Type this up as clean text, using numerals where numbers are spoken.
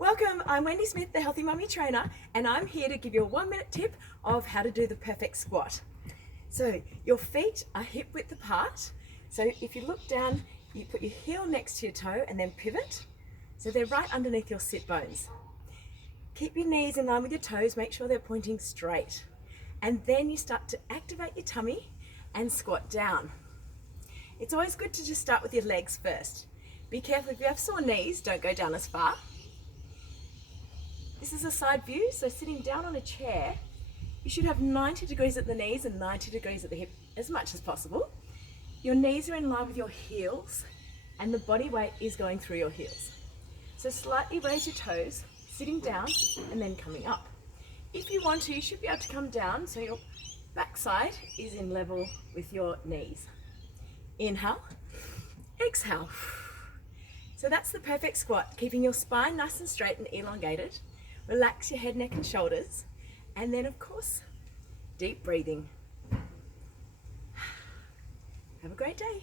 Welcome, I'm Wendy Smith, the Healthy Mummy Trainer, and I'm here to give you a 1-minute tip of how to do the perfect squat. So your feet are hip width apart. So if you look down, you put your heel next to your toe and then pivot. So they're right underneath your sit bones. Keep your knees in line with your toes, make sure they're pointing straight. And then you start to activate your tummy and squat down. It's always good to just start with your legs first. Be careful, if you have sore knees, don't go down as far. This is a side view, so sitting down on a chair, you should have 90 degrees at the knees and 90 degrees at the hip, as much as possible. Your knees are in line with your heels and the body weight is going through your heels. So slightly raise your toes, sitting down and then coming up. If you want to, you should be able to come down so your backside is in level with your knees. Inhale, exhale. So that's the perfect squat, keeping your spine nice and straight and elongated. Relax your head, neck and shoulders, and then of course, deep breathing. Have a great day.